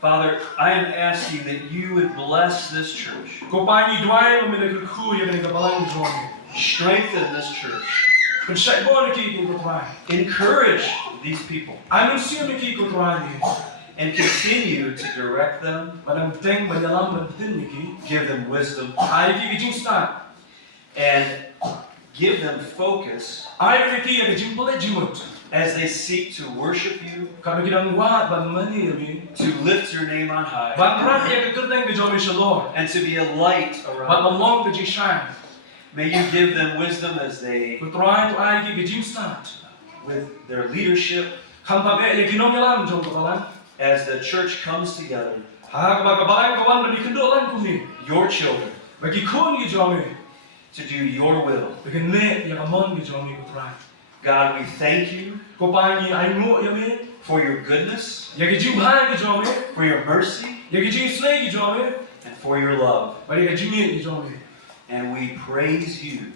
Father, I am asking that you would bless this church. Strengthen this church. Encourage these people. And continue to direct them. Give them wisdom. And give them focus as they seek to worship you, to lift your name on high, and to be a light around. May you give them wisdom as they, with their leadership, as the church comes together, your children, to do your will. God, we thank you for your goodness, for your mercy, and for your love. And we praise you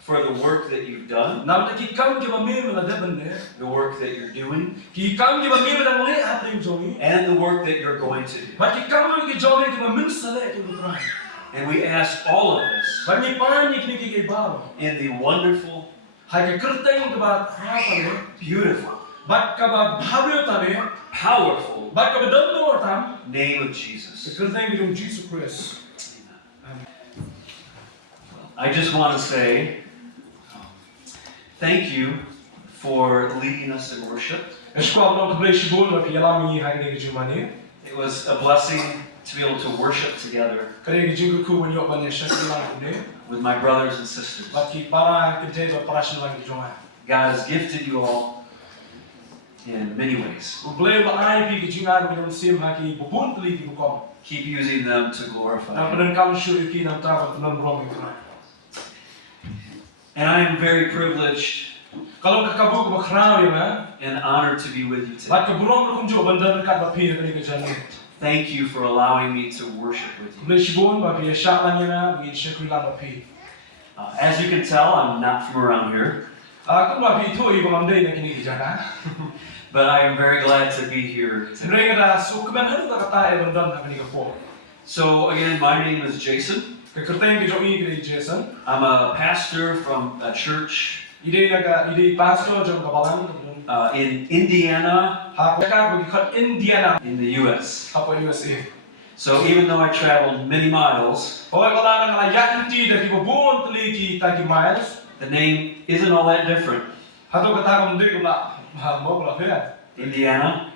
for the work that you've done, the work that you're doing, and the work that you're going to do. And we ask all of this in the wonderful, beautiful, powerful name of Jesus. I just want to say thank you for leading us in worship. It was a blessing to be able to worship together with my brothers and sisters. God has gifted you all in many ways. Keep using them to glorify Him. And I am very privileged and honored to be with you today. Thank you for allowing me to worship with you. As you can tell, I'm not from around here. But I am very glad to be here today. So again, my name is Jason. I'm a pastor from a church in Indiana, in the U.S. So even though I traveled many miles, the name isn't all that different. Indiana.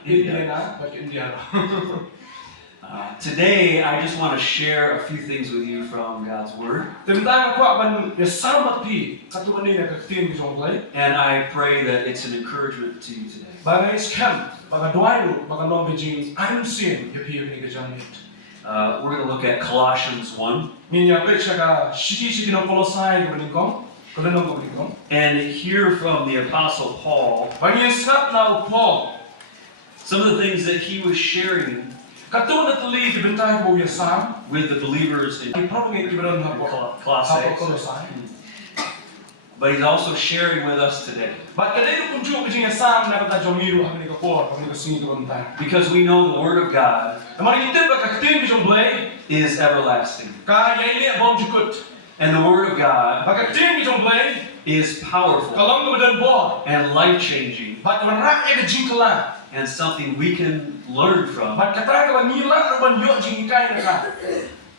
Today, I just want to share a few things with you from God's Word. And I pray that it's an encouragement to you today. We're going to look at Colossians 1. And hear from the Apostle Paul some of the things that he was sharing with the believers in Colossae. But he's also sharing with us today. Because we know the Word of God is everlasting. And the Word of God is powerful and life-changing and something we can learn from.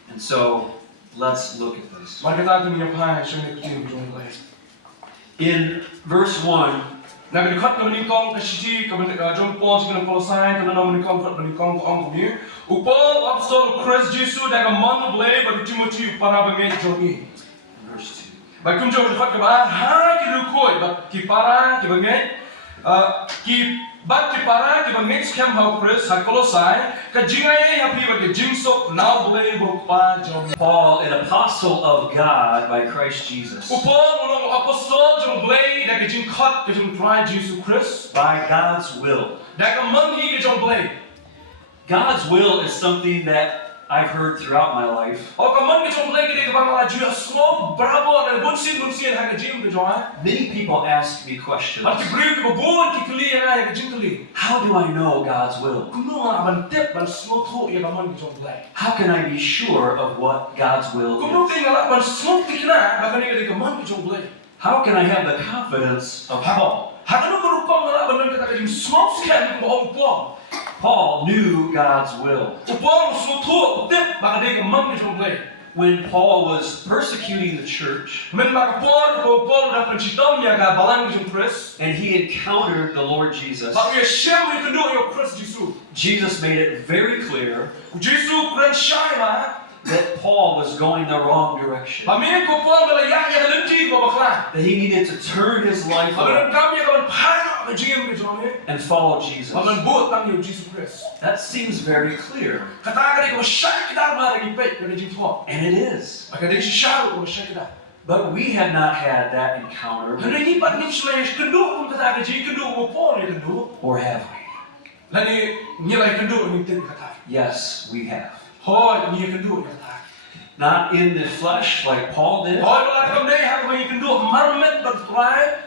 And so, let's look at this. In verse 1, verse 2. Paul, an apostle of God by Christ Jesus, by God's will. God's will is something that I've heard throughout my life. Many people ask me questions. How do I know God's will? How can I be sure of what God's will is? How can I have the confidence of Paul? Paul knew God's will. When Paul was persecuting the church, and he encountered the Lord Jesus, Jesus made it very clear that Paul was going the wrong direction. That he needed to turn his life around and follow Jesus. That seems very clear. And it is. But we have not had that encounter. Or have we? Yes, we have. Not in the flesh like Paul did,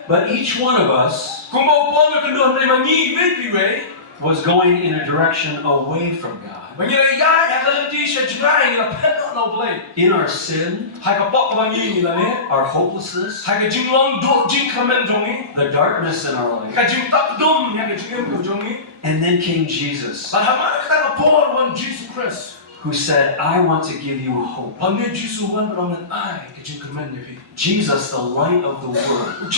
but each one of us was going in a direction away from God. In our sin, our hopelessness, the darkness in our life. And then came Jesus, who said, I want to give you hope. Jesus, the light of the world,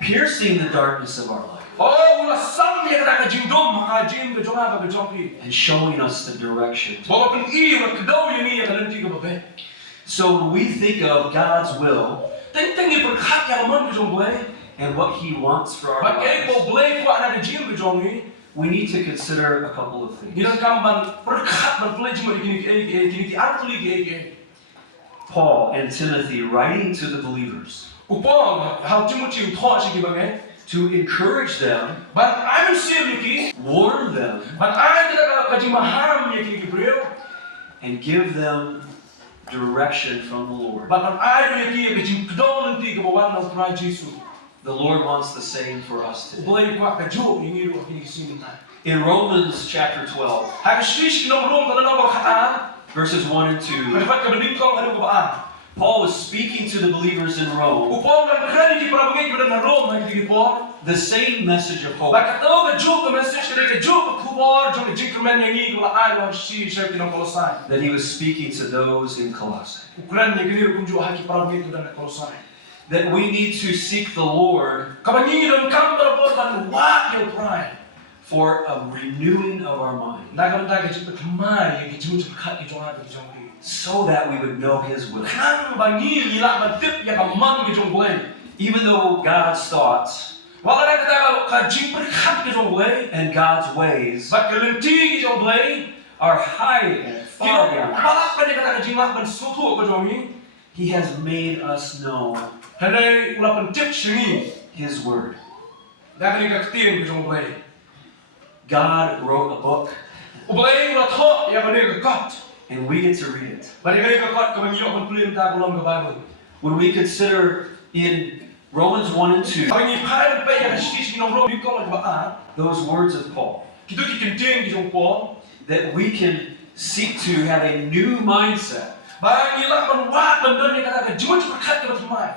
piercing the darkness of our life and showing us the direction. So when we think of God's will and what He wants for our lives, we need to consider a couple of things. Paul and Timothy writing to the believers to encourage them, warn them, and give them direction from the Lord. The Lord wants the same for us today. In Romans chapter 12, verses 1 and 2, Paul was speaking to the believers in Rome the same message of hope that he was speaking to those in Colossae. That we need to seek the Lord for a renewing of our mind, so that we would know His will. Even though God's thoughts and God's ways are high and far beyond us, He has made us know His Word. God wrote a book, and we get to read it. When we consider in Romans 1 and 2 those words of Paul, that we can seek to have a new mindset,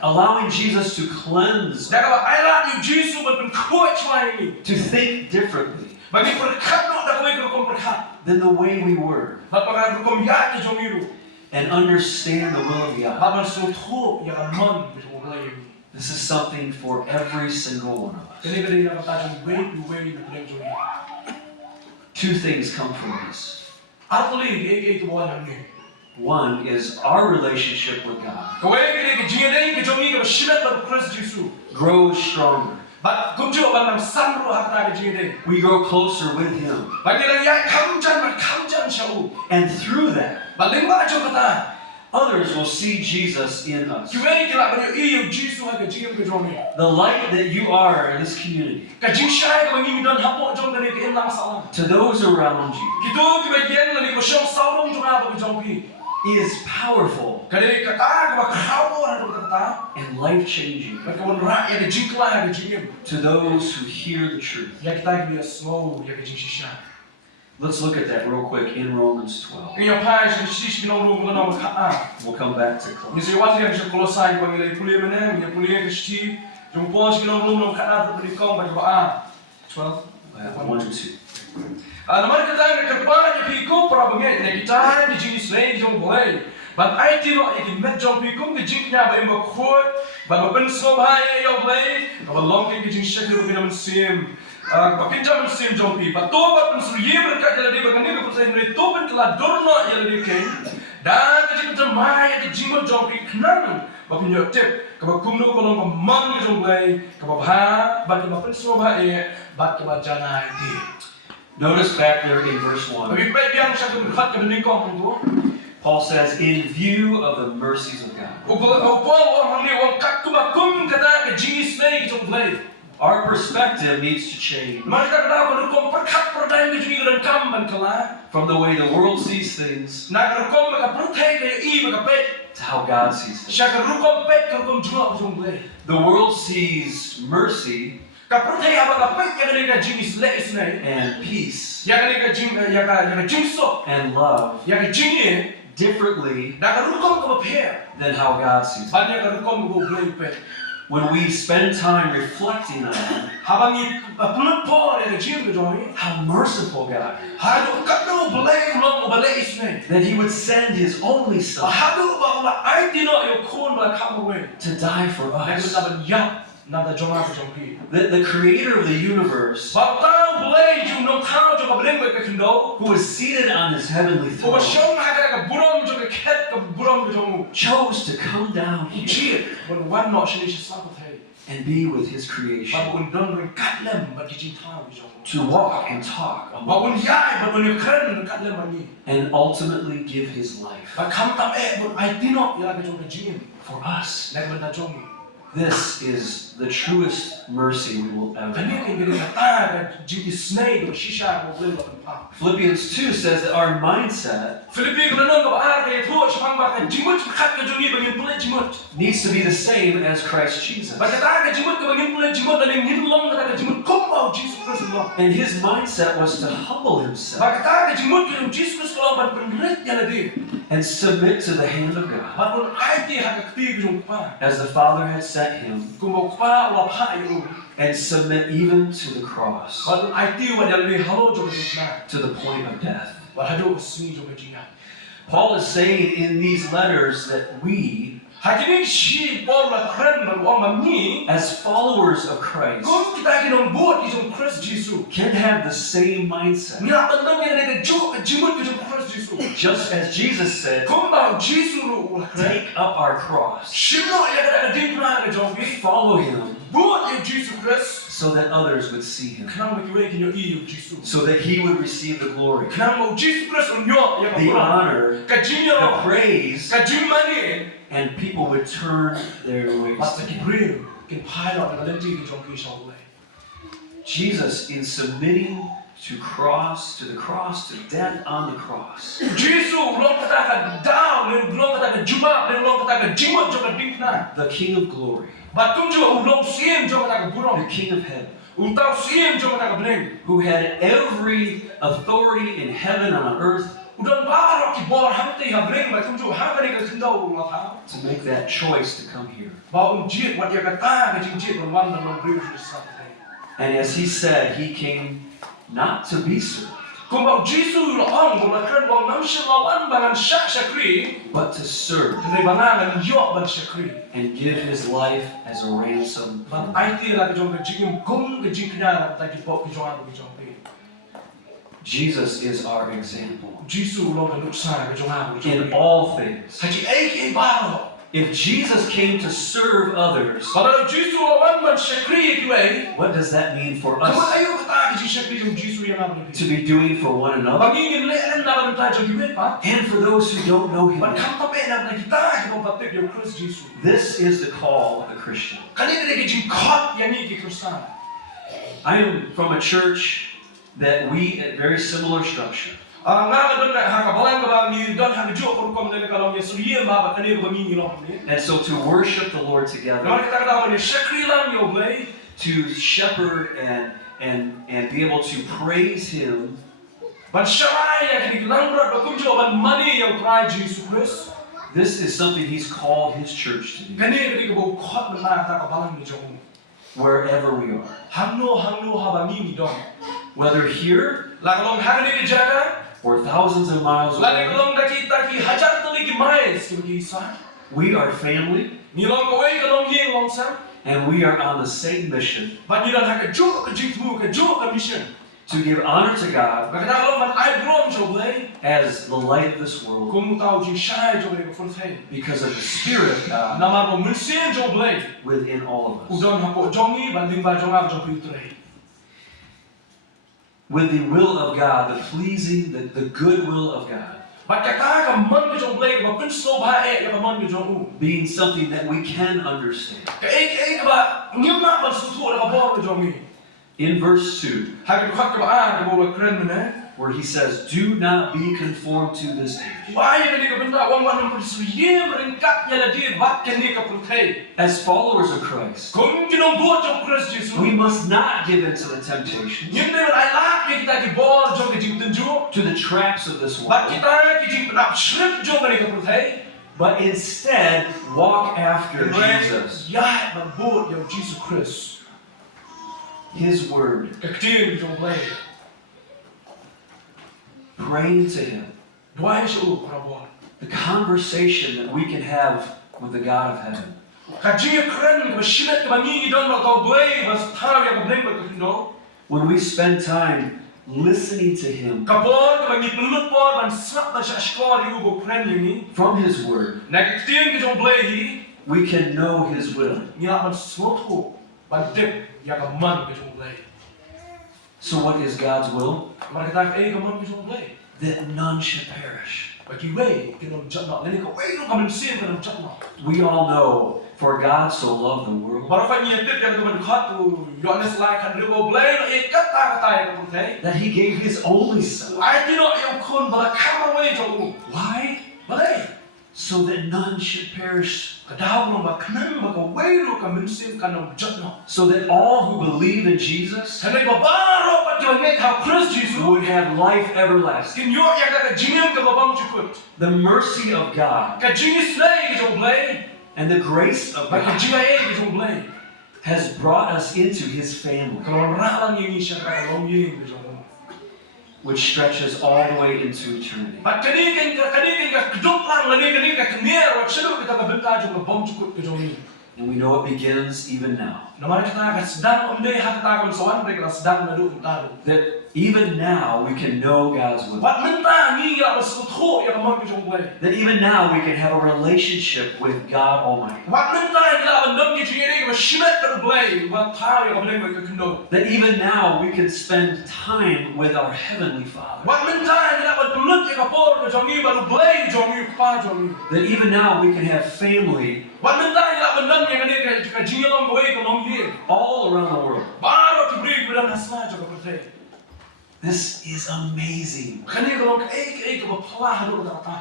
allowing Jesus to cleanse, to think differently than the way we were, and understand the will of God. This is something for every single one of us. Two things come from this. One is our relationship with God grows stronger. We grow closer with Him. And through that, others will see Jesus in us. The light that you are in this community to those around you is powerful and life-changing to those who hear the truth. Let's look at that real quick in Romans 12. We'll come back to Colossians. One and two. But I did not even met John Picum, the Jink Naba in Bakoi, but open so high, your Blei, our long engaging shepherd of Vinam Sim, Bakinjam Sim John P. But Toba and Suyim and Kakaladiba and Niba saying, Tobin to La Dorna Yellow King, that the Jim to my the Jim of John P. Knan, but in your tip, Kabakumno Kolom, Mang John Blei, Kababha, but the open so high, but Kabajana. Notice back there in verse 1. Paul says, in view of the mercies of God. Our perspective needs to change from the way the world sees things to how God sees things. The world sees mercy and peace and love differently than how God sees it. When we spend time reflecting on how merciful God is, that He would send His only Son to die for us. The creator of the universe, who is seated on His heavenly throne, chose to come down here and be with His creation, to walk and talk and ultimately give His life for us. This is the truest mercy we will ever know. Philippians 2 says that our mindset needs to be the same as Christ Jesus. And His mindset was to humble Himself and submit to the hand of God, as the Father had sent Him, and submit even to the cross, to the point of death. Paul is saying in these letters that we, as followers of Christ, can have the same mindset. Just as Jesus said, take up our cross, follow Him, so that others would see Him, so that He would receive the glory, the honor, the praise, and people would turn their ways to Him. Jesus, in submitting to the cross, to death on the cross, the King of glory, the King of heaven, who had every authority in heaven and on earth, to make that choice to come here. And as He said, He came not to be served, but to serve and give His life as a ransom. Jesus is our example in all things. If Jesus came to serve others, what does that mean for us to be doing for one another and for those who don't know Him? This is the call of the Christian. I am from a church that we, a very similar structure. Nga don haka balang ka ni don haka jo ko kom le ka long yesu ye ma ba kani ko mi ni long ni. And so to worship the Lord together, Nga kita ka ni shakri lang yo Blei, to shepherd and be able to praise Him, ban sharai ya ki lang ro ko jo ban mani yo try Jesus Christ. this is something He's called His church to do, Kani ko bo khot na ta ka balang ni jo. wherever we are. Hangno ha ba mi ni don. Whether here La ka long hang ni jaga, or thousands of miles la ni away, long da ki ta ki hajar to ki miles ki sa. we are family, Ni long ko wei ka long yeng long sa. and we are on the same mission Ban ni don haka jo ka jitmu ka jo ka mission. to give honor to God Ba ka ta long ban ai brom jo Blei. as the light of this world Kung tao ji shai jo Blei ko fun thai. because of the Spirit of God Namar ko mun sen jo Blei. within all of us. Udon hako jongi ban ding ba jong ab jo piutrai. With the will of God, the pleasing, the good will of God, Ba ka ta ka man ko jo Blei ba pun so ba e ka man ko jo u. being something that we can understand. Ka e ka ba ngim na ban su thu ka ba ko jongi. In verse 2, Haka ko ka ba a ka bo kren ne. where he says, do not be conformed to this age. Ba ye ni ka benda wan wan ko su ye rin kat ya la di ba ka ni ka pun thai. As followers of Christ, Kung ki no bo jo Christ Jesus. we must not give in to the temptations, Nyim ne ai la ki ta ki bo jo ki jing tin jo. to the traps of this Ba world, kita ki jing na shrip jo ka ni ka pun thai. but instead walk after Jesus, Ya ba bo yo Jesus Christ. His word, Ka ktir jo Blei. praying to Him, Dwai shu ka bo. the conversation that we can have with the God of heaven. Ka jing kren ka shinet ka ngi don ba ka Blei ba tha ya ka Blei ba ka no. When we spend time listening to Him Ka bo ka ngi pelut po ban snap ba sha skor yu go kren ni. from His word, Na ka ktir ki jo Blei hi. we can know His will. Ya ban smot ko. Ban dip ya ka man ka jo Blei. So what is God's will? Mar ka ta ka ka man ka jo Blei. That none should perish. Ba ki wei ki no jat na. Ni ka wei no ka man sin ka no jat na. We all know, for God so loved the world, Bara fa ni tip ka ka man khat tu. Yohanes lai kan ri go Blei no e ka ta ka pun thai. that He gave His only Son. Ai ti no e khon ba ka ma wei jo. Why? Blei. So that none should perish. Ka daw no ba knan ba ka wei ro ka min sin ka no jat na. So that all who believe in Jesus Kanai ba ba ro pa jo ngai ka Christ Jesus. would have life everlasting. Kin yo ya ka jingem ka ba bam chukut. The mercy of God Ka jingis lai ki jo Blei. and the grace of Ba ka God jingai ki jo Blei. has brought us into His family, Kalau ra lang ni siya ka long yin ki jo. which stretches all the way into eternity. Ba kani ka kdok lang kani ka kner wa chelo kita ka benta jo ka bam chukut ki jo ni. And we know it begins even now. Namar kita ka sedang umde hak ta ko sawan ba ka sedang na do ta. That even now we can know God's will. Wat menta ni ya ba su tho ya ka man ki jo Blei. That even now we can have a relationship with God Almighty. Wat menta ni la ba nam ki jingere ka shimet ka Blei. Wat ta ya ka Blei ka kno. That even now we can spend time with our Heavenly Father. Wat menta ni la ba tulut ka por ka jo ni ba Blei jo ni pa jo ni. That even now we can have family Wat menta ni la ba nam ni ka jingelong ko e ka long yin. all around the world. Baro ki brig bidan hasna jo ka Blei. This is amazing. Kani ka long ka ba pla do ta ta.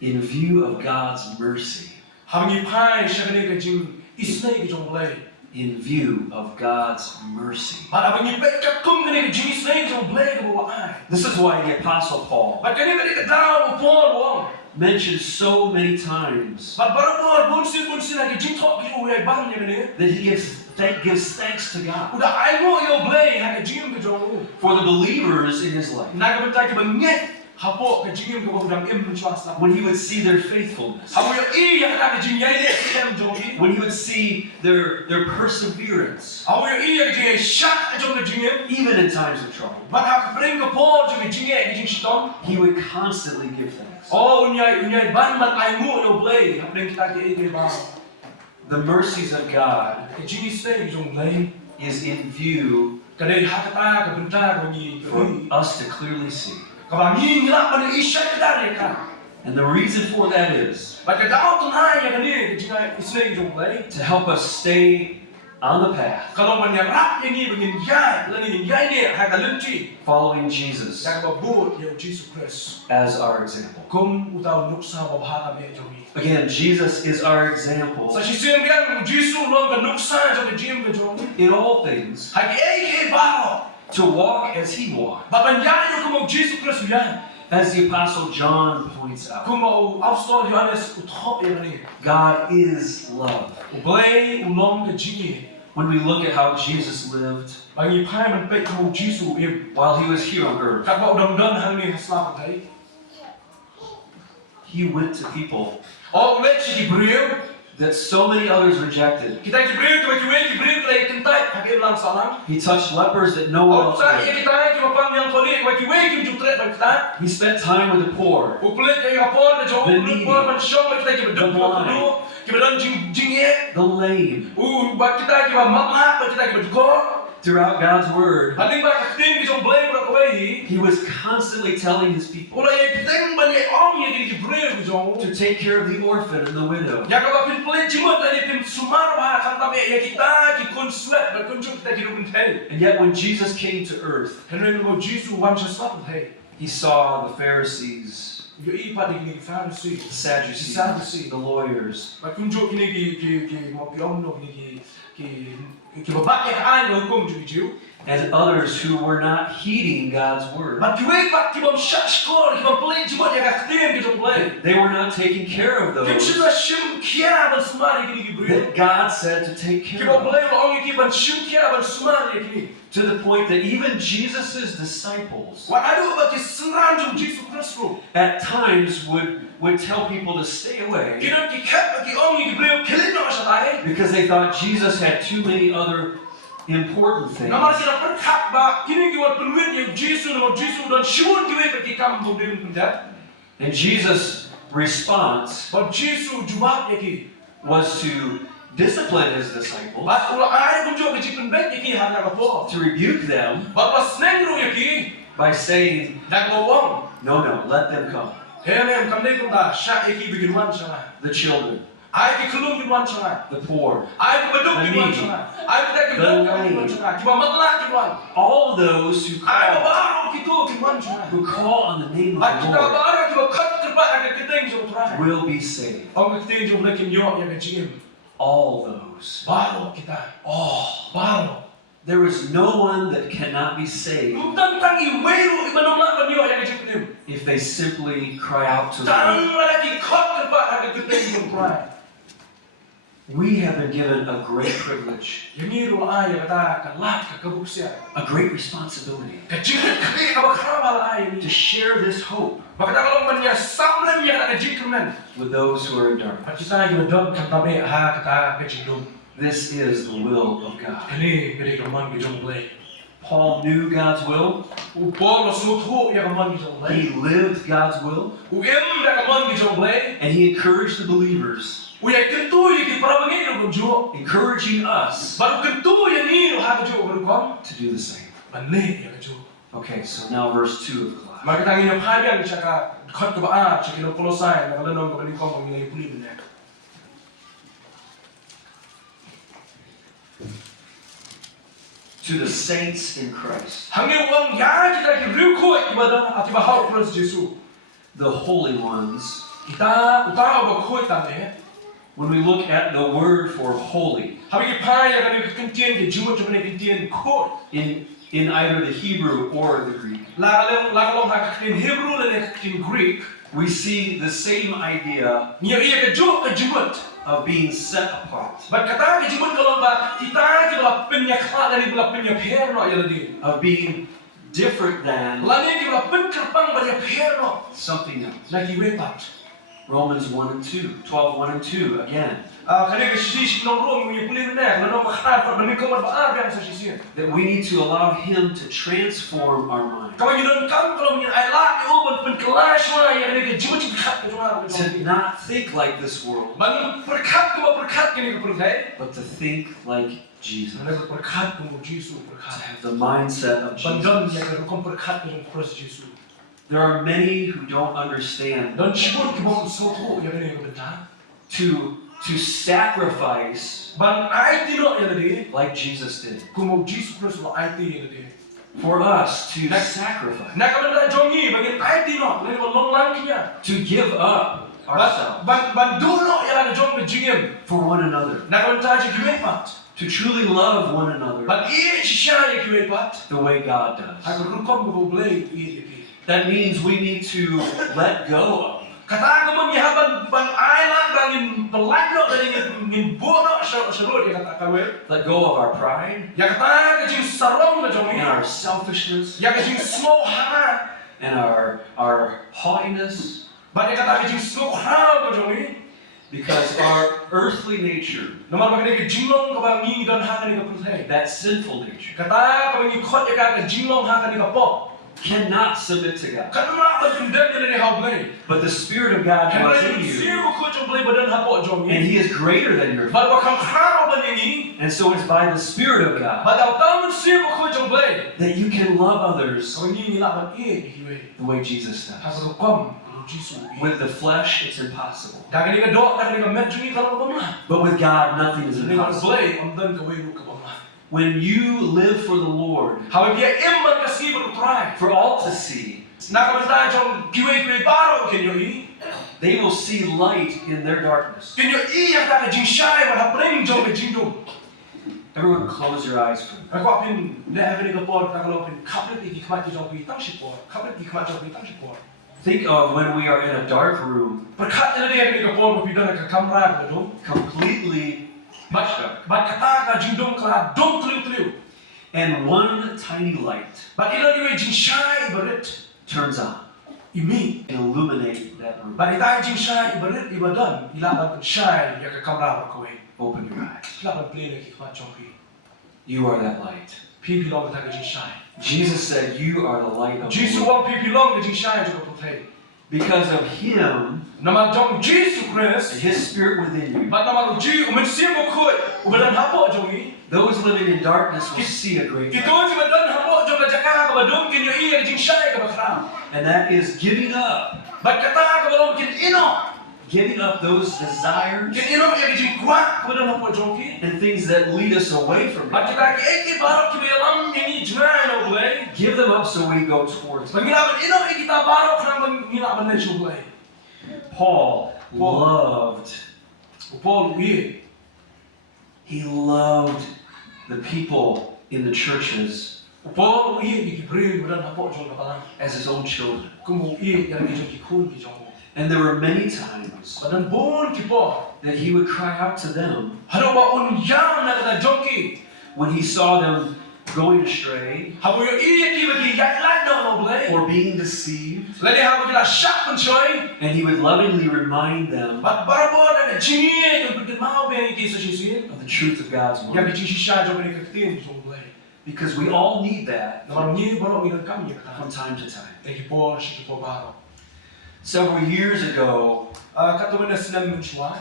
In view of God's mercy, Hamgi pai shakani ka jing isnai ki jong Blei. in view of God's mercy. Ba hamgi pe ka kum kani ka jing isnai ki jong Blei ka ba ai. This is why the Apostle Paul Ba kani ka daw Paul wong. mentioned so many times Ba baro bon sin na ki jing thok ki u ai ban ni ni. that he gives thanks to God Uda ai mo yo Blei ha ka jing ka jong. for the believers in his life. Na ka benta ki ba nget hapo ka jing ka ba udang im chwa sa. When he would see their faithfulness, Hapo yo I ya ka jing yai de em jong I. when he would see their perseverance, Hapo yo I ya ka jing shak jong ka jing em. even in times of trouble, Ba ka bring ka Paul jong ka jing ki jing shitom. he would constantly give thanks. Oh, unyai ban man ai mo yo Blei. Ha bring kita ki e ba. The mercies of God Ka jing isnai jong Blei. is in view Kadai hakata ka benta ko ni. for us to clearly see. Kabangi nila pa ni isya ka dari ka. And the reason for that is Ba ka daw tunay ya kani jinga isnai jong Blei. to help us stay on the path, Kalau banyak rak yang ni begin jai, lain ni jai ni hak lenci. following Jesus Yang babut yang Jesus Christ. as our example. Kum utau nuksa babha kami jomi. Again, Jesus is our example Sa sisian yang Jesus long ka nuksa jomi jim ka jomi. in all things, Hak ke baro. to walk as he walked. Bapan jai kum Jesus Christ yan. As the Apostle John points out, Kum apostol Johannes uthop yang ni. God is love. Blei ulong ka jini. When we look at how Jesus lived Bagi pai man pe kum Jesus while he was here on earth, Kak bau dam hang ni hasla thai. he went to people Oh, let chi Jibril. that so many others rejected. Kita Jibril tu Jibril lay kentai hak lang salam. He touched lepers that no one Oh, else sa did. kita pang yang kali Jibril jutre ban kita. He spent time with the poor, Upulit yang apor na jo, upulit por man syong kita The duduk dulu, kita dan jingye. the lame. Ba kita mamah, ba kita duduk. Throughout God's word, Haling ba kating kita Blei berak kawai. he was constantly telling his people Ulai piteng ban ye ong ye Jibril jo. to take care of the orphan and the widow. Ya ka pin pulit jimot tadi pin sumar ba kanta me ya kita ki kun sweat ba kun kita hidup thai. And yet when Jesus came to earth, Henry mo Jesus wan sa slap thai. he saw the Pharisees, Yo ipa ni Pharisee. the Sadducees, Sadducees. the lawyers, Ba kun jo kini ki mo piom no kini ki babak yang ai no hukum ju. and others who were not heeding God's word. But you wait back to them shashkor, you can play Jimot, you can clean, you can play. They were not taking care of You those should not shim kia, but smart, you can that God said to take You care can of. play long, you can shim kia, but smart, you can. To the point that even Jesus' disciples What I do about this Sanranjum Jesus Christ, at times would tell people to stay away you don't get kept, but you only bring killing no shatai. because they thought Jesus had too many other important things. Nama kita perkat ba, kini kita penuhin yang Jesus dan shimun kita pergi kamu modern pendat. And Jesus' response But Jesus jawab lagi. was to discipline his disciples, But kalau ada pun juga kejikan baik lagi hanya apa. to rebuke them But pas nengru lagi, by saying, dak ngomong. no, let them come. Helen kami kita syak lagi bikin wan sana. The children, Ai dikelum di wan sana. the poor, Ai beduk di wan sana. Ai beduk di wan sana. Kita matlak di wan. all those who Ai call, baru kita di wan sana. on the name of Ai the kita Lord baru kita kat kerbat ada kita yang jauh terakhir. will be saved. Orang kita yang jauh lagi nyok yang kecil. All those. Baru kita. All. Baru. There is no one that cannot be saved Tentang iweru imanolak nyok yang kecil. if they simply cry out to the Jangan Lord. lagi kat kerbat ada kita yang jauh terakhir. We have been given a great privilege, Yang ni ruang ai yang kata kelak kebuksian. a great responsibility Kecil kecil kau kerabal ai to ni. share this hope Maka kalau mana samlan yang ada jingkemen. with those who are in darkness. Kita yang dom kata me ha kata kecil. This is the will of God. Ini beri keman kita Blei. Paul knew God's will. Paul suatu yang keman kita He Blei. lived God's will, Em yang keman kita Blei. and he encouraged the believers, Uya kentu yang para mengira berjuang. encouraging us Baru kentu yang ni ha berjuang berjuang. to do the same. Balik yang berjuang. Okay, so now verse 2 of the class. Maka kita ingin paham cakap kat kebaa cakap Kolosai. Maka lenom kepada kau mengenai pulih benar. To the saints in Christ, Hanggang uang ya kita kiriukuat ibadah ati bahau Kristus Yesus. the holy ones. Kita utara berkuat tadi. When we look at the word for holy, Habis kita yang kami kentian ke jumlah cuma kentian kuat. in either the Hebrew or the Greek, Lagalong kentian Hebrew dan kentian Greek. we see the same idea Nia ia ke jumlah. of being set apart, Berkata ke jumlah kalau kita kita penyakit dari belah penyakit no ya lagi. of being different than Lalu kita penkerpang penyakit no. something else. Lagi wepat. Romans 1 and 2, 12, 1 and 2, again, Kali ke sisi nongkrong punya pulih benar. Lalu makan demi kau berbaar yang sisi. that we need to allow Him to transform our mind, Kalau kita kan kalau punya ayat itu penkelas lah yang ini jumlah cepat cuma. to not think like this world, Man berkat kini ke percaya. but to think like Jesus, Mana berkat kamu Yesus to berkat. have the mindset of Bandang Jesus. yang kau berkat dengan Kristus Yesus. There are many who don't understand Dan sebut kebun suatu yang ini benar. to to sacrifice Ban ai tino yeladi. like Jesus did. Kumo Jesus Christ lo ai ti yeladi. For us to sacrifice, Nakamanda jongi bagin ai tino lagi long lang kinya. to give up ourselves Ban duno yeladi jong bejingim. for one another, Nakamanda ji kiwe pat. to truly love one another Ban I shisha kiwe pat. the way God does. Aku rukom ko Blei I. That means we need to let go of. Kata ko man yahaban ban ai lang bangin pelakno dari ngin bono serut ya kata kawe. Let go of our pride Ya kata kajing sarong na jongi. and our selfishness Ya kajing small hama. and our haughtiness, Ban ya kata kajing small hama na jongi. because our earthly nature, Naman bagay ka jinglong ka bang ngi dan haka ni ka putay. that sinful nature, Kata ka bang ikot ya ka jinglong haka ni ka pop. cannot submit to God. Kanma ka jundem ya ni ha Blei. But the Spirit of God dwells Kanma in you, siru ko jong Blei badan ha po and jongi. He is greater than your. Ban ba kang khao ban ni. And so it's by the Spirit of God Ba daw tamun siru ko jong Blei. that you can love others Ka bang ngi la ban hiwe. the way Jesus Ha does. ko kom Jesus. With the flesh, it's impossible. Da ka ni ka dok da ka ni ka met jongi kalau ko ma. But with God, nothing is Ni ka impossible. Blei am dan ka wei lu ka ba ma. When you live for the Lord, Ha dia imman ka si ba try. for all to see, Nakamanda jong kiwe baro ken yo I. they will see light in their darkness. Ken yo I yang ka jing shai ba ha bring jong be jing dong. Everyone close your eyes for me. Aku apin ne having a board kalau apin kaplet di kmat jong bi tang shi board. Kaplet di kmat jong bi tang shi board. Think of when we are in a dark room, Berkat ini dia ni ka board bi dan ka kamera ka dong. completely pitch dark, Bat kata ka jing dong ka dong tliu. and one tiny light Bat ila dia jing shai berit. turns on Imi. and illuminate that room. Bat ita jing shai berit ibadan ila ban shai ya ka kamera ba ko Open your eyes. Ila ban play ki kmat jong bi. You are that light. Pi long ka jing shai. Jesus said, "You are the light of the Jesus world." wang pi long ka jing shai jong ko thai. Because of Him Nama jong Jesus and Christ. His Spirit within you, Bat nama ji umen sim ko khoi. Ubadan hapo jong I. those living in darkness will see a great Kita light. si badan hapo jong ka jaka ka badum kin yo I jing shai ka bakram. And that is giving up. Bat kata ka balong kin ino. Giving up those desires Kin ino ya jing kwa ka badan hapo jong ki. and things that lead us away from Bat God. kita ki barok ki belam ni jnai no Blei. Give them up so we go towards Him. Bangila ban ino kita barok nang bangila ban ne chu Blei. Paul loved, Paul wi. he loved the people in the churches Paul wi ki bri badan hapo jong ka balang. as his own children. Kumu I ya ni jong ki kun ki jong. And there were many times Badan bon ki po. that he would cry out to them Hado wa un yang na ka jong ki. when he saw them going astray Hapo yo I ki ba ki ya lai no Blei. or being deceived, Lagi hapo kita syak pun coy. and he would lovingly remind them Bat barabo na jingi kan pergi mau be ki sa sisi. of the truth of God's Ya word. bi jingi sha jong ni ka tin jong Blei. Because we all need that Na ni baro mi kam ya from ka. time to time. Lagi po shi ki po baro. Several years ago, Kato na sinam mun chwa.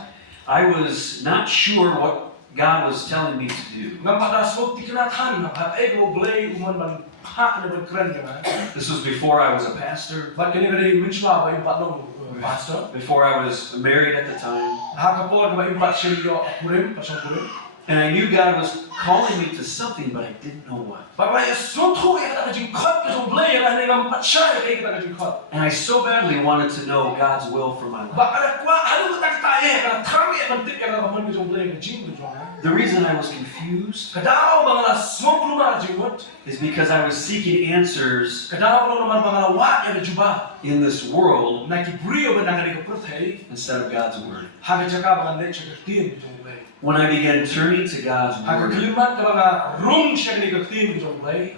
I was not sure what God was telling me to do. Ngam pada sok ti kena tan na pat ai go Blei uman ban ha na ban keren ya. This was before I was a pastor, Bat kini dari mun chwa ba impat no pastor. before I was married at the time. Ha ka po ba impat shi yo kurim pasang kurim. And I knew God was calling me to something, but I didn't know what. Ba ba ya so thu ya ka jing khot ka jong Blei na ni ngam pat sha ya ka jing khot. And I so badly wanted to know God's will for my life. Ba ada kwa alu tak taye ka tham ya ban tip ya ka man ka jong Blei ka jing ka jong. The reason I was confused Kadao bangala smok luma jingot. is because I was seeking answers Kadao lo naman bangala wa ya juba. in this world Na ki brio ba nangani ka prothei. instead of God's word. Ha ka chaka bangan ne chaka tin ka jong Blei. When I began turning to God's Ha ka word, kilimat ka banga room siya ni ka tin ka jong Blei.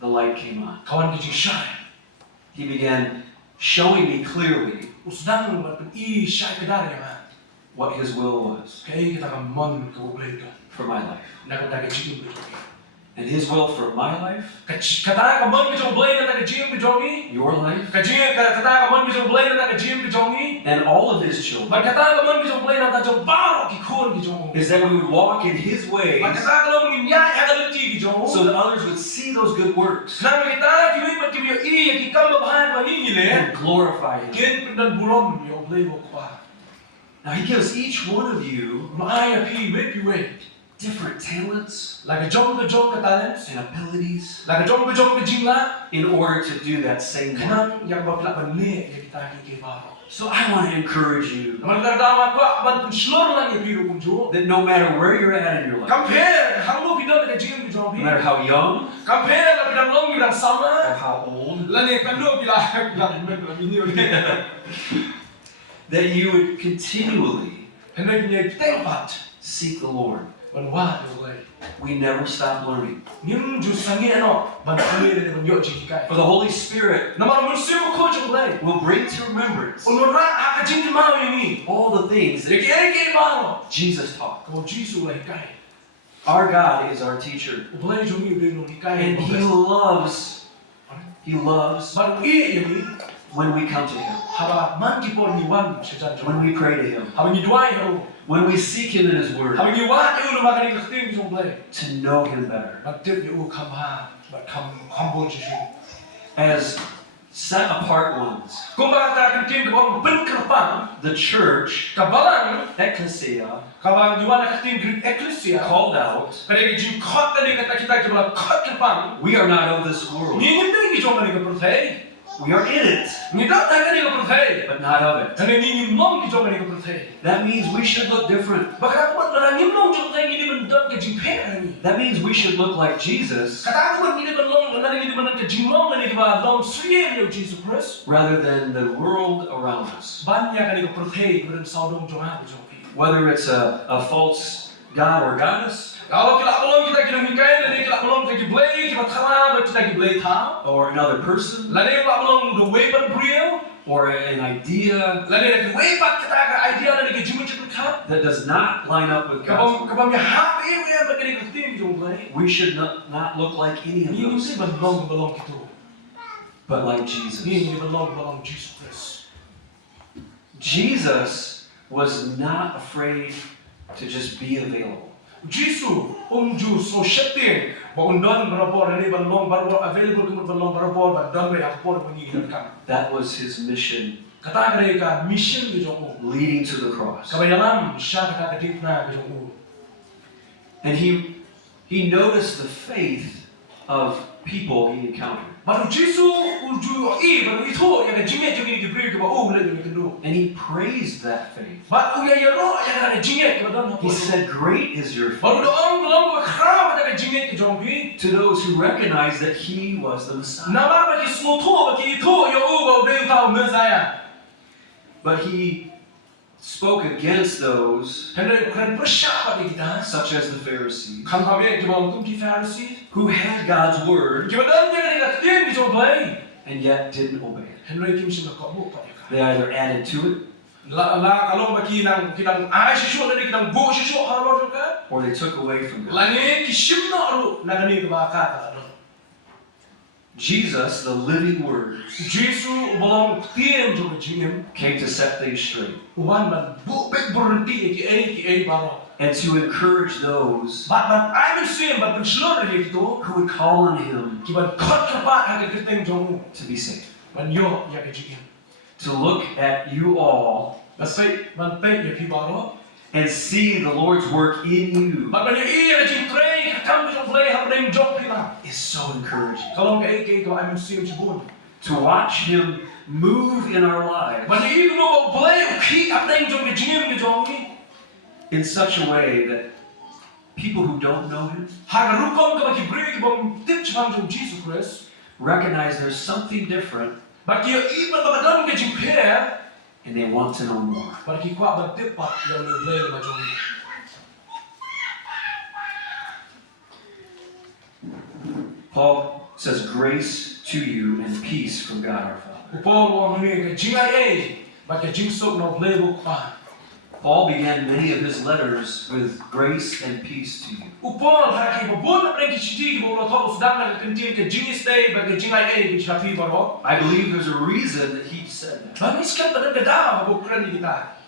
the light came on. Kawan ki jing shine. He began showing me clearly Usdang ba pen I shy ka dari ya. what His will was Kay kita ka mon ka Blei ka. for my life. Na ka ta ka jing ka jong. And His will for my life, Kata ka mon ka jong Blei na ta ka jing ka jong. your life, Kata ka mon ka jong Blei na ta ka jing ka jong. and all of His children Kata ka mon ka jong Blei na ta jong baro ki khon ki jong. is that we would walk in His ways Kata ka lo ni nya ya ka luti ki jong. so that others would see those good works Nang kita kiwi pat kiwi I ki kam lo bahan pa ni le. and glorify Him. Ken pendan burom yo Blei mo kwa. Now he gives each one of you Maaya pi wait wait. different talents Like a jong ke talents. and abilities Like a jong ke jingla. in order to do that same work. Kanang yang baplak banle yang kita ke baro. So I want to encourage you Naman dama ko ban slor lang yung biru kumjo. that no matter where you're at in your life, Compare hanglo pidon ke jing ke jong no pi. matter how young Compare la bidang long bidang or sama. how old, Lani kando bila minyo ni. that you would continually Hendak punya tempat. seek the Lord. Ban wa do way. We never stop learning. Nim ju sangi ano ban kami le ban yo jing kai. For the Holy Spirit Naman mun siu ko jong lay. will bring to remembrance Unora ha ka jing mau ini. all the things that Lagi ke baro. Jesus taught. Ko Jisu lay kai. Our God is our teacher, Boleh jumi udah no kai. and He loves Ban i ini when we come to Him, haba man ki por ni wan sejan when jong. we pray to Him, Haba ni duai ho. when we seek Him in His Word, Haba ni wa e ulo magani ka tim jong lay. to know Him better. Ban tip ni u kam ha. Ban kam bo Jisu. As set apart ones, Kung ba ta kan tim ko ban kerpang the church, kabalang ecclesia, kabang diwan ka tim Greek ecclesia. called out, Kaya jing khot tadi kata kita ke bala khot kerpang. we are not of this world. Ni ni tu ki jong ni ka perthai. We are in it, Ni tak tak ni ka perthai. but not of it. Kaya ni ni mom ki jong ni ka perthai. That means we should look different. Baka ko na ni mom jong tai ni ban dot ke jing pe ni. That means we should look like Jesus Kata ko ni ban long na ni ban ke jing long ni ba long srie ni Jesus Christ. rather than the world around us. Banyak kali ka perthai ko saudong jong ha jong pi. Whether it's a false god or goddess, Kalau kita belum kita kira mikai, lalu kita belum kita Blei, kita thara, kita Blei thara. or another person, Lalu kita belum the weapon brio, or an idea lalu kita weapon kita ke idea lalu kita jimin jimin kat. that does not line up with God's word, Kabam ya happy ya bagi kita tim jom Blei. we should not look like any of Ini those, mesti belum kita. but like Jesus. Ini belum Jesus Christ. Jesus was not afraid to just be available. Jesus, Ju so sheting, ba undon barabor ini belum barabor available kemudian belum barabor ba don be akpor bunyi kan. That was his mission, Kata mereka mission di jom. leading to the cross. Kabayalam siya kata ketipna di jom. And he noticed the faith of people he encountered. Baru Jisu uju baru itu yang jinget jinget di beri ke bawah boleh jadi kedua. And he praised that faith. Baru ya roh yang ada jinget ke dalam. He said, "Great is your Baru faith," doang belum kerap ada jinget ke jombi. to those who recognize that he was the Messiah. Nama bagi semua tu bagi itu ya bau dia tahu Messiah. But he spoke against those, Hendak keren bersyarat bagi kita. such as the Pharisees, Kan kami di bawah tu di Farisi. who had God's word Kemudian dia kena ketemu di jombi. and yet didn't obey it. Hendak kim sih nak kamu kat mereka. They either added to it La kalau bagi kita sesuatu dari kita bu sesuatu harus juga. or they took away from God. Lani kisim nak ru nagani kebakar. Jesus, the living word, Jisu belum tiam juga jingem. came to set things straight Wan ban buk berhenti ki baru. and to encourage those Ban I will see ban penselur itu who would call on him ki ban kot kepat hak keteng jomu. to be saved. Ban yo ya ke jingem. To look at you all Ban pe ya pi baru. and see the Lord's work in you Ban ya ia jing trei kam jong play hak dem job pina. is so encouraging. Kalau ke I will see jibun. To watch him move in our lives Ban I no play ki hak dem jong ke jingem ke jomi. in such a way that people who don't know him Hak rukom ke bagi beri ke bom tip cang jong Jesus Christ. recognize there's something different Bagi ya iban bagadam ke jing per. and they want to know more. Bagi kuat berdebat lalu Blei macam ni. Paul says, "Grace to you and peace from God our Father." Paul orang ni ke jingai bagi jingsok no Blei bukan. Paul began many of his letters with grace and peace to you. Paul hari bubun nak pergi citi ke bawah tahu sedang nak kentin ke jingis day bagi jingai ke syafi baru. I believe there's a reason that he said that. Bagi sekian pada kedah bukan ni kita.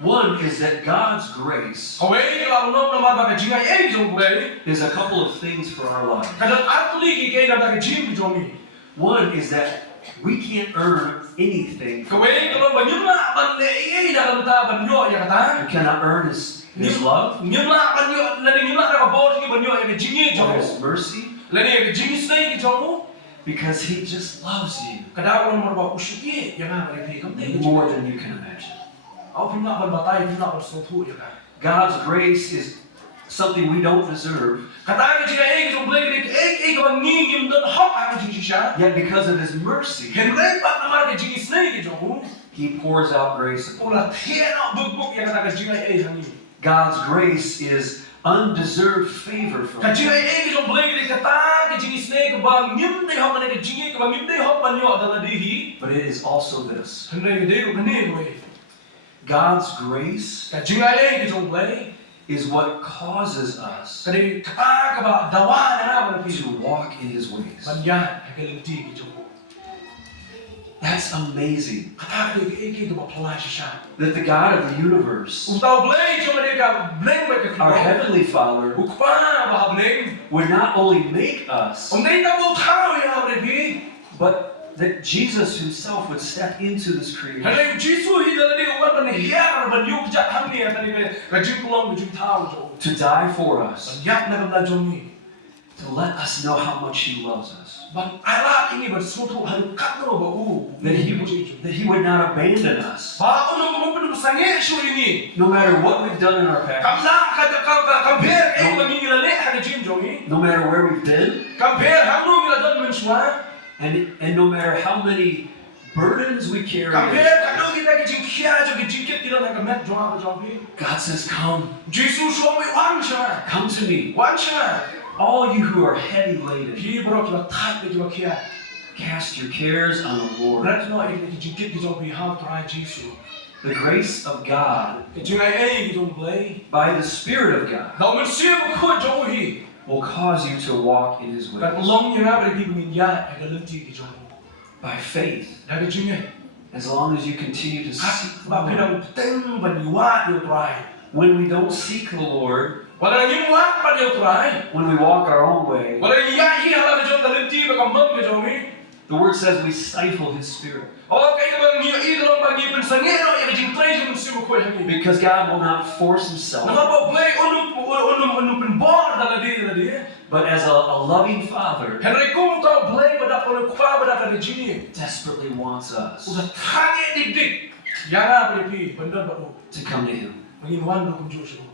One is that God's grace Kawai kalau nama bagi jingai jong Blei. is a couple of things for our lives. Kadang aku lagi ke nak bagi jing jong ni. One is that we can't earn anything. Kaei kalau banyula bandai dalam ta banyo ya kata. We cannot earn His love, Nyula banyo lani nyula ra bor ki banyo ya jingi or jo. His mercy, Lani ya jingi snai ki jo. because He just loves you Kada orang marba usyuki ya na bari pi kamte. more than you can imagine. Au pina ban batai pina ban sotu ya ka. God's grace is something we don't deserve, Kata ka jinga ki jo blai ki ka ban ni ngim don hok a jingi sha. yet because of His mercy, Henry pat na mar ki jingi snai ki jo. He pours out grace upon us. Ola tiena buk ya kata ka jinga hani. God's grace is undeserved favor from Ka us. jinga ki jo blai ki kata ka jingi snai ka ba ngim dei hok na ki jingi ka ba ngim dei hok banyo da di hi. But it is also this. Henry dei ko ni ko. God's grace Ka jinga ki jo blai is what causes us kadi kata ka ba dawa na ba pi. to walk in His ways. Banyan ka lenti ki jo. That's amazing. Kata ki ka ba pala sha. That the God of the universe, Utau blai jo ne ka blai ba ka our ki. Heavenly Father, Ukpa ba blai. would not only make us, Om nei ta bo thao ya ba pi. but that Jesus Himself would step into this creation Hãy Giêsu hi da ni wan ban hiar ban yuk ja ham ni ka ni ka jing klong jing thao jo. to die for us, Ban yak na kam da jo ni. to let us know how much He loves us. Ban ala ini ban so tho han kat no ba u. That He would not abandon us. Ba ono mo pen sange shu ini. No matter what we've done in our Kam past, la ka compare e ban ni la le ha ka jing jo ni. no matter where we've been, Compare ham no mi la don men shwa. and no matter how many burdens we carry, Compare ka no ki ta ki jing khia jo ki jing ket ti la ka met jo ba jo ni. God says, "Come, Giêsu sho mi wan sha. come to me, Wan sha. all you who are heavy laden, Pi bro ki la thak ki jo khia. cast your cares on the Lord." Rat no e ki jing ket ki jo bi how try Giêsu. The grace of God, Cái chuyện này ai cái trong Blei, by the Spirit of God, đâu mình siêu một khối trong hi, will cause you to walk in His cái ways lòng như nào để đi mình ya, cái lên chi cái trong, by faith. đã cái chuyện này, As long as you continue to seek the và khi Lord. nào tên mình quá điều trai, When we don't seek the Lord, và là những quá bao điều trai, when we walk our own way, và là ya hi là cái trong cái lên chi và cầm mông cái trong hi, the Word says we stifle His Spirit. cái bằng nhiều ý lòng bằng nhiều mình sang nghe nó cái chuyện trai mình siêu một khối hàng hi, Because God will not force nó Himself, bảo Blei ông mình bỏ ra là đi, but as a loving Father hiện nay cũng tao Blei mà đã có khoa mà đã cái chuyện desperately wants us udah thang đi đi, ya na beri pi, benar baru, to come to Him. mungkin wan lu kunjung semua.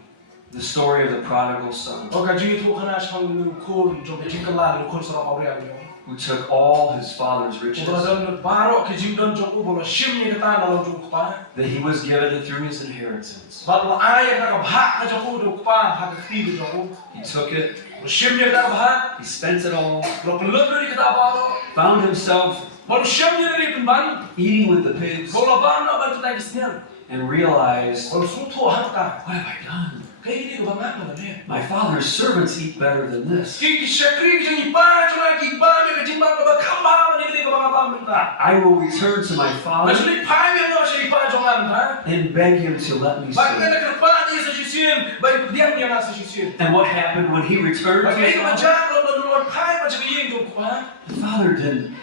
The story of the prodigal son, Oh kaji itu karena sang lu kun, jom kaji kelar lu kun serap awal ni. who took all his father's riches Kalau dan baru kaji dan jom bola sim ni kata dalam jom kupa. that he was given through his inheritance. Baru ayah nak bahak na jom jom kupa, hak keti jom. He took it, Sim ni kata bahak, he spent it all, kalau pelut ni kata baru. found himself Baru sim ni penban, eating with the pigs, bola ban nak bantu tadi senyum. and realized, Baru suatu harta, what have I done? kayak ini kebangan mana ni? My father's servants eat better than this. Kiki syakri jangan iba, cuma iba ni kejimbang kebakamba ni kita kebangapa minta. I will return to my father Masih pai yang nak saya iba jangan ha. and beg him to let me Baik serve. nak kerja ni sejisian, baik diam dia nak sejisian. And what happened when he returned to Baik his macam father? kalau menurut pai macam ini tu ha. The father didn't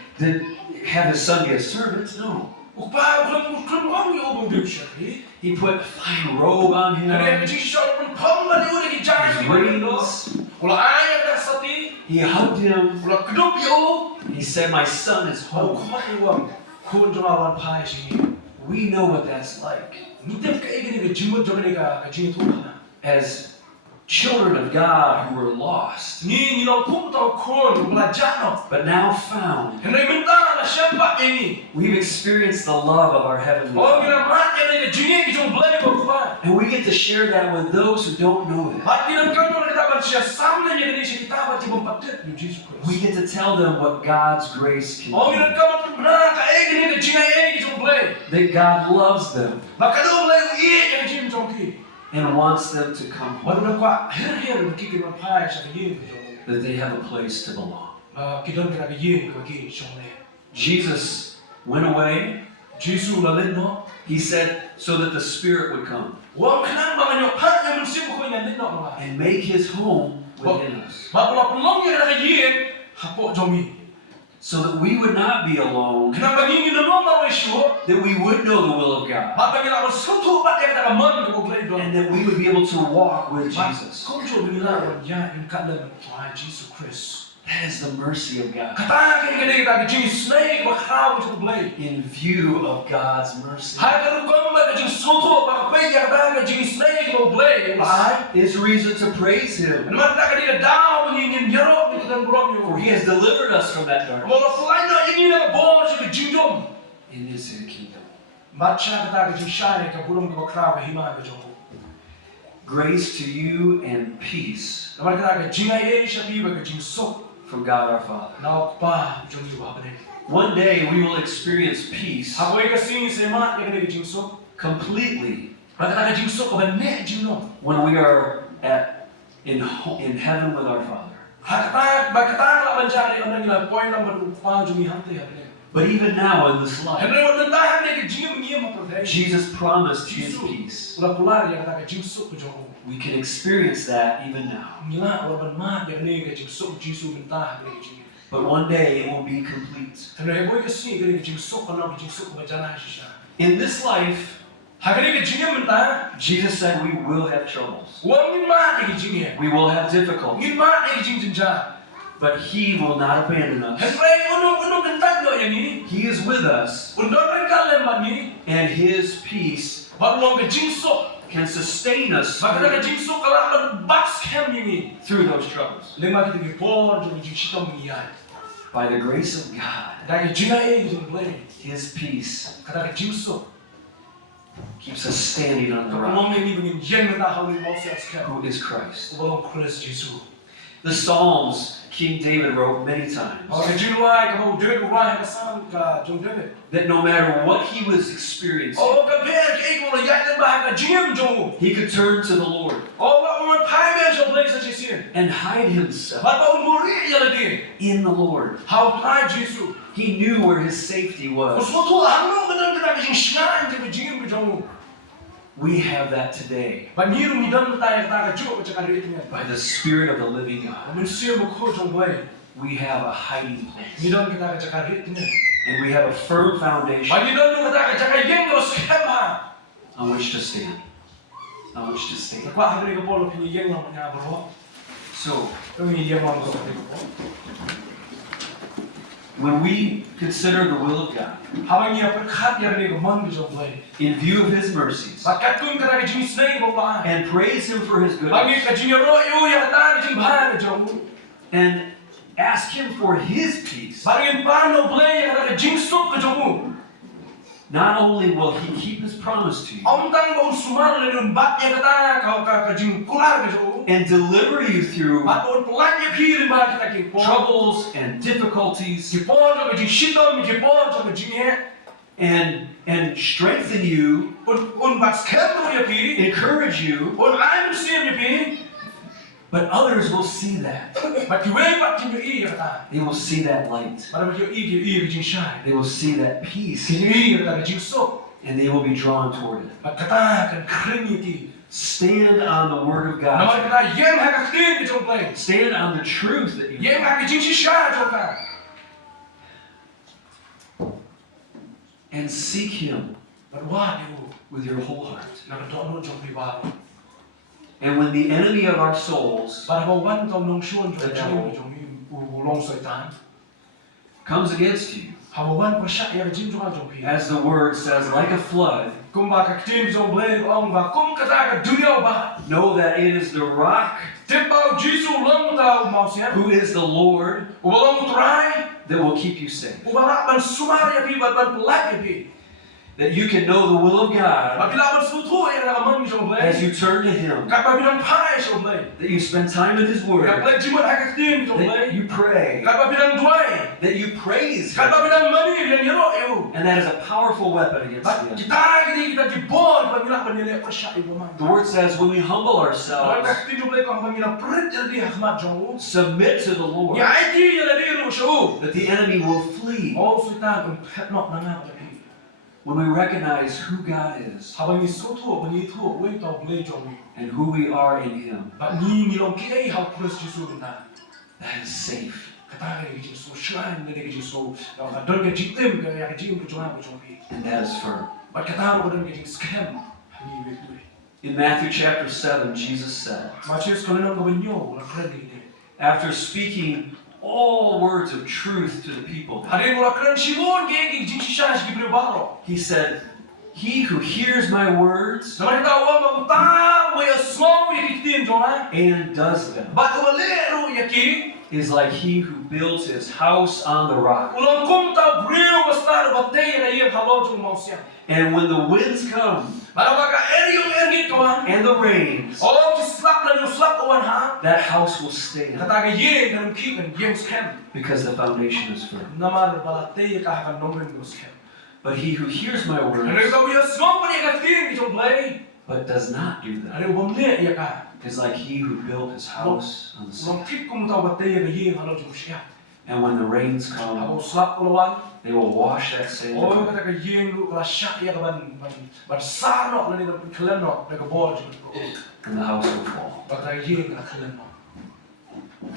have his son be a servant, no. Upa belum orang yang ubah dia syakri. He put a fine robe on him, Dari kecil syok pun pemban dia lagi jangan his iba tu. rings. Kalau ayah dah sati, He hugged him. kalau kedup yo, He said, "My son is kalau home." kuat uang, kun jangan wan pai sini. We know what that's like. Nitip kayak gini ke jimat jangan ni ke jini tu mana. As children of God who were lost, Ni nak pun tahu kun belajar no. but now found, Hendak minta lah siapa ini. we've experienced the love of our Heavenly Orang Father. kena mati ni ke jini kita boleh berubah. And we get to share that with those who don't know that. Hati dan kamu kita baca sama ni jadi kita baca membatik ni Yesus We Kristus. get to tell them what God's grace can Orang dan do. kamu pun benar kayak gini ke jini kita boleh. That God loves them Maka tu boleh yang jini jongki. and wants them to come home. Baru nak kuat her berkiki berpai sampai jini kita. That they have a place to belong. Kita kena ke jini bagi jongle. Jesus went away. Yesus lalu no. He said so that the Spirit would come Orang kenal banyak hak yang mesti bukan yang lain no. and make His home within us. Bapak pelong yang kena ke jini hapok jomi. so that we would not be alone, Kenapa bagi kita normal isu? that we would know the will of God, Bapa kita bersatu pada kita aman kita boleh do. and that we would be able to walk with Jesus. Kau cuba bilang ya ingkatlah Tuhan Yesus Kristus. That is the mercy of God. Katakan kita jadi snake bakal kita boleh. In view of God's mercy. Hai kalau kau nak jadi soto pakai kita jadi snake boleh. Is reason to praise Him. Mata kita down ingin jerok kita dan berom For He has delivered us from that darkness. Kalau selain ini nak bos jadi jindom. In His kingdom. Baca kita jadi syai ke burung ke bakal ke hima ke jauh. Grace to you and peace Nama kita ke jingai syabi ke jingsok. from God our Father. Now pa jombi wa bane. One day we will experience peace Haboy ka sing semat ke ne jingsok. completely Maka kita jingsok ke bane jingno. when we are in heaven with our Father. Hakata bakata la banjari orang ila point number pa jombi hante ya bane. But even now in this life, Henry wa tanda ne ke jingim ngiem apa Jesus promised His peace. Ula pular ya kata ke jingsok ke jauh. We can experience that even now. Nila wa ban ma ya ne ke jingsok jisu minta ke jingim. But one day it will be complete. Henry haboy ka sing ke jingsok kana jingsok ke jana shisha. In this life, Hakani ke jingim minta Jesus said we will have troubles. wa min ma ke jingim. We will have difficulty. Min ma ke jingjinja. But He will not abandon us. Henry unong kentan do yang ni. He is with us, Undang rengkal mani. and His peace Baru ke jingsok. can sustain us Maka ke jingsok kalau akan box cam ini. through those troubles. Lema kita ke por jadi jingsok mengiai. By the grace of God, Dari jingai jadi boleh. His peace Kata ke jingsok. keeps us standing on the rock, Kalau ini begini yang nak halu mau siap. who is Christ. Belum Kristus Yesus. The Psalms King David wrote many times Kalau ke jinwai kamu dek wai ke sam ke jom dek. that no matter what he was experiencing, Oh ke ber ke ikut le yak dan bah ke jim jom. he could turn to the Lord Oh orang pai men jom boleh saja sih. and hide himself Bapak umuri ya lagi. in the Lord. How try Yesus. He knew where his safety was. Kalau tu hangu kita ke jingsan ke jim ke jom. We have that today Baniru midam tayo tayo juga cakap itu. by the Spirit of the living God. Amin siya mukho jong boleh. We have a hiding place, Midam kita cakap itu. and we have a firm foundation Baniru kita cakap yang terus skema. on which to stand. On which to stand. Lepas hari ke polo pini yang namanya bro. So, Ini dia mau masuk ke polo. when we consider the will of God, Habang ia perkat yang ni keman jong boleh. in view of His mercies, Bakat tun kita ke jenis ni bapak. and praise Him for His Bagi goodness, ke jenis royu yang tak ke jenis bahaya jong. and ask Him for His peace, Bagi pano boleh yang ke jenis sup ke jong. not only will He keep His promise to you Om tang bau sumar lelun bat yang kata kau ke jenis kular ke jong. and deliver you through Bat on pelan yang kiri bah kita ke polo. troubles and difficulties, Ke polo ke jenis shitom ke polo ke jenis. and strengthen you, Un bat skema ya pi. encourage you, Un aim siam ya pi. but others will see that. Bat kiwe bat tinggal i kata. They will see that light. Pada macam i ke jenis syai. They will see that peace, Kini kata ke jenis sup. and they will be drawn toward it. Bat kata kan kering itu. Stand on the Word of Nama God. kata yang hak kering ke jom play. Stand on the truth that you Yang hak ke jenis syai jom kan. and seek Him Bat wah dia. with your whole heart. Nak dono jom priwal. And when the enemy of our souls Pada bawan kau nong shun jom jom ulong syaitan. comes against you, Habawan persyak yang jim jom jom pi. as the Word says, like a flood, Kum ba ka tim jom play ong ba kum kata ke dunia ba. know that it is the rock Timbau Jesu long tau mau siap. who is the Lord Ubalong try. that will keep you safe. Ubalak ban sumar ya pi ban pelak ya pi. That you can know the will of God Apabila ban sutu ya nak man jom play. as you turn to Him, Kapa bilang pai jom play. that you spend time in His Word, Kapa jimat hak tim jom that play. you pray, Kapa bilang duai. that you praise Him. Kapa bilang mani bilang yero eu. And that is a powerful weapon against the enemy. Kita ini kita dibor apabila banyak persyak ibu man. The Word says when we humble Orang ourselves, kak tim jom play kau apabila perit jadi hikmat jom. submit to the Lord, Ya itu yang ada di show. that the enemy will flee. Oh sultan pun pet nak nangap tapi. When we recognize who God is Habang ni soto, bani tu, wei tau play jom. and who we are in Him, But ni ngilong kiai hau Kristus Yesus benda. that is safe. Kata ke jing so shine ke jing so don ke jing tem ke jing ke jong pi. And that is firm. But kata ko don ke jing scam. In Matthew chapter 7, Jesus said, Matius ko nan ko benyo la kren ke. after speaking all words of truth to the people, he said, he who hears my words and does them is like he who builds his house on the rock. And when the winds come and the rains, that house will stand because the foundation is firm. But he who hears my words but does not do them is like he who built his house on the sand. And when the rains come, they will wash that sand away, and the house will fall.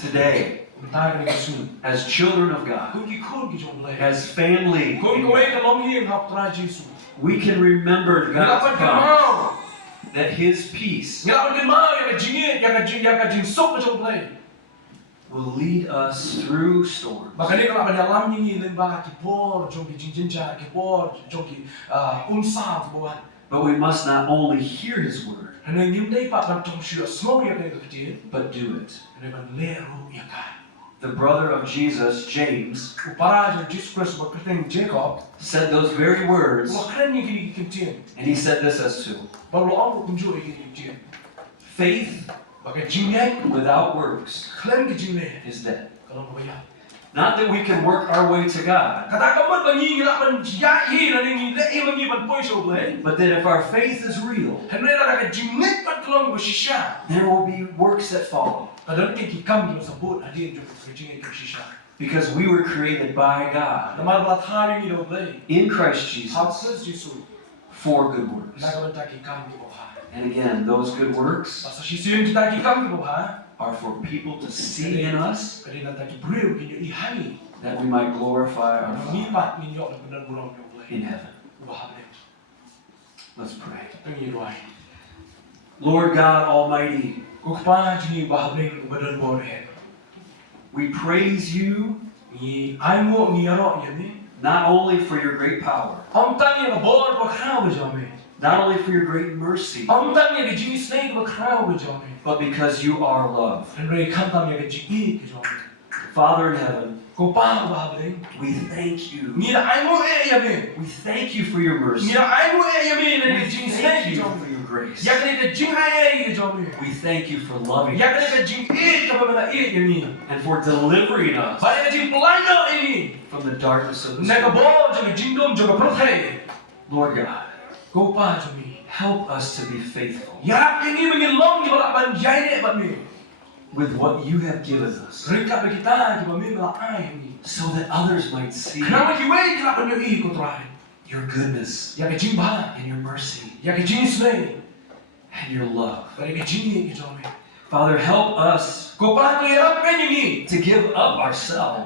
Today, as children of God, as family, we can remember God's promise that His peace will lead us through storms. But we must not only hear His word, but do it. The brother of Jesus, James, said those very words, and he said this as too. Faith without works is dead. Not that we can work our way to God, but that if our faith is real, there will be works that follow. Because we were created by God in Christ Jesus for good works. And again, those good works are for people to see in us that we might glorify our Father in heaven. Let's pray. Lord God Almighty, we praise you not only for your great power, not only for your great mercy, but because you are love. Father in heaven, we thank you. We thank you for your mercy. We thank you for your grace. We thank you for loving us and for delivering us from the darkness of this world. Lord God, help us to be faithful with what you have given us, so that others might see your goodness and your mercy and your love. Father, help us to give up ourselves,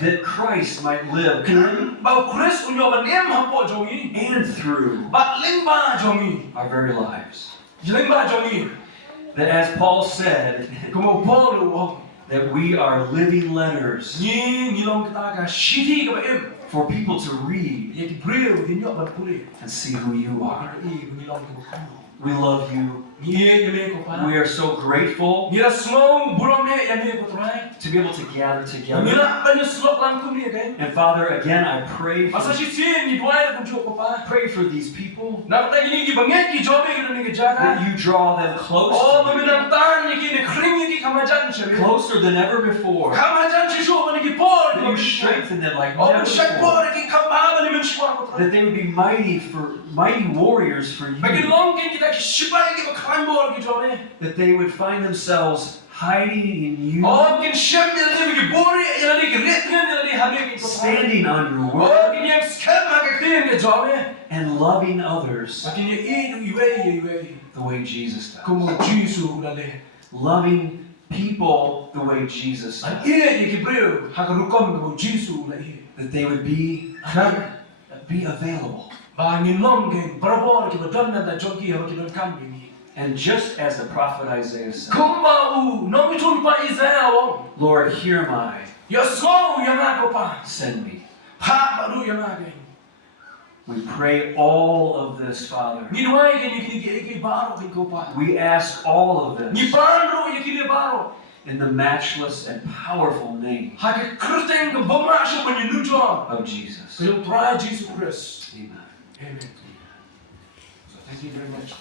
that Christ might live in and through our very lives. That as Paul said, that we are living letters for people to read and see who you are. We love you. We are so grateful to be able to gather together. And Father, again, I pray for these people, that you draw them close to you, closer than ever before, that you strengthen them like never before, that they would be mighty warriors for you, that they would find themselves hiding in you, standing on your word, and loving others the way Jesus does. Loving people the way Jesus An does. iya ye Hebreu hakarukom go Jesu la iya. That they would be available. Ba ni nom gen barabor ki badonna da jogi ho ki don kambi ni. And just as the prophet Isaiah said, Kumba u nom tun pa Isaiah wong. Lord, hear my, Yo so yanga ko pa. send me. Pa baru yanga gen. We pray all of this, Father. Ni duai gen ni ki baro ki ko pa. We ask all of Ni this baro ye ki baro. in the matchless and powerful name Hake kruteng ko bama shu ban ni nujo. of Jesus. Ko yo try Jesus Christ. Amen. Amen. So thank you very much.